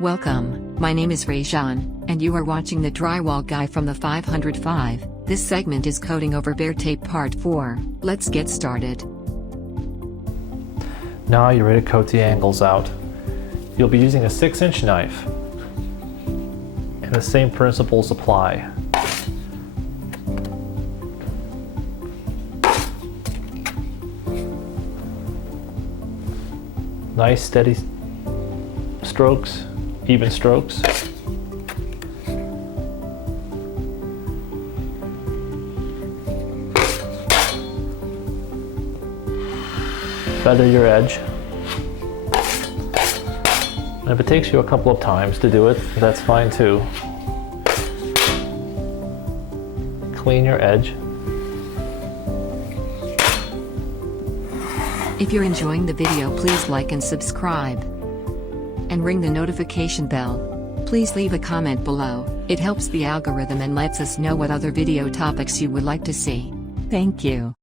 Welcome, my name is Rajan, and you are watching the Drywall Guy from the 505. This segment is Coating Over Bare Tape Part 4. Let's get started. Now you're ready to coat the angles out. You'll be using a 6-inch knife, and the same principles apply. Nice steady strokes, even strokes. Feather your edge. And if it takes you a couple of times to do it, that's fine too. Clean your edge. If you're enjoying the video, please like and subscribe. And ring the notification bell. Please leave a comment below. It helps the algorithm and lets us know what other video topics you would like to see. Thank you.